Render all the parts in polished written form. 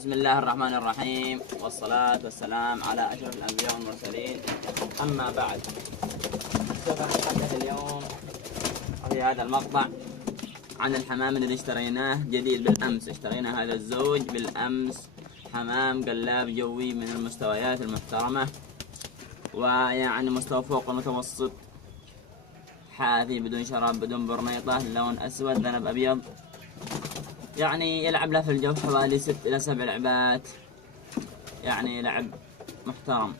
بسم الله الرحمن الرحيم، والصلاة والسلام على أشرف الأنبياء والمرسلين. أما بعد، سوف نتحدث اليوم في هذا المقطع عن الحمام الذي اشتريناه جديد بالأمس. اشترينا هذا الزوج بالأمس، حمام قلاب جوي من المستويات المحترمة، ويعني مستوى فوق المتوسط، حافي بدون شراب بدون برنيطة، لون أسود ذنب أبيض، يعني يلعب له في الجو حوالي 6 إلى 7 لعبات، يعني لعب محترم.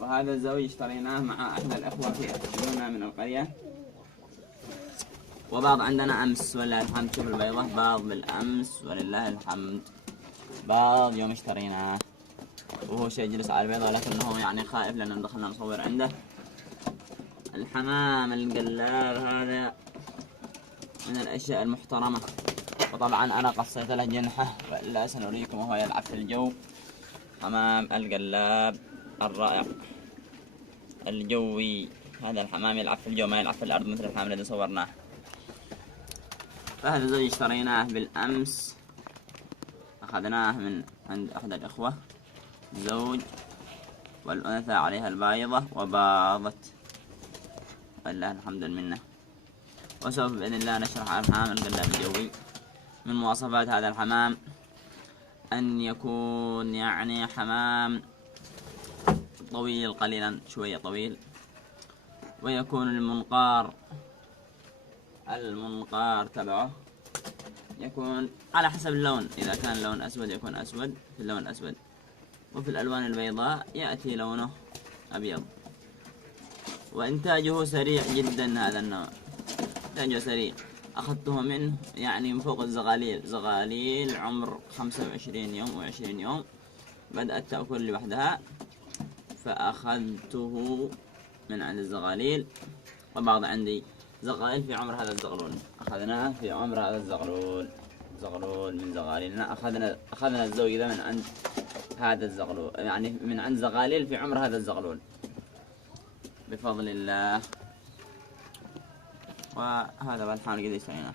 وهذا الزوج اشتريناه مع أحد الأخوة في يأتون من القرية، وباض عندنا أمس ولله الحمد. شوف البيضة، باض بالأمس ولله الحمد، باض يوم اشتريناه، وهو شيء يجلس على البيضة لكنه يعني خائف لأننا دخلنا نصور عنده. الحمام القلاب هذا من الأشياء المحترمة، وطبعا أنا قصيت له جنحه وإلا سنريكم وهو يلعب في الجو. حمام القلاب الرائع الجوي، هذا الحمام يلعب في الجو ما يلعب في الأرض مثل الحمام الذي صورناه. فهذا الزوج اشتريناه بالأمس، أخذناه من عند أحد الإخوة، زوج والأنثى عليها البايضة وباضت ولله الحمد المنة. وسوف بإذن الله نشرح عن الحمام القلاب الجوي. من مواصفات هذا الحمام أن يكون يعني حمام طويل قليلا، شوية طويل، ويكون المنقار تبعه يكون على حسب اللون. إذا كان لون أسود يكون أسود في اللون الأسود، وفي الألوان البيضاء يأتي لونه أبيض. وإنتاجه سريع جدا، هذا النوع إنتاجه سريع. أخذته منه يعني من فوق زغاليل عمر 25 يوم و20 يوم، بدأت تأكل لوحدها، فأخذته من عند الزغاليل. وبعض عندي زغاليل في عمر هذا الزغلول، أخذناه في عمر هذا زغلول من زغاليلنا. أخذنا الزوج ذا من عند هذا الزغلول، يعني من عند زغاليل في عمر هذا الزغلول بفضل الله. وهذا هو الحمام الذي اشتريناه.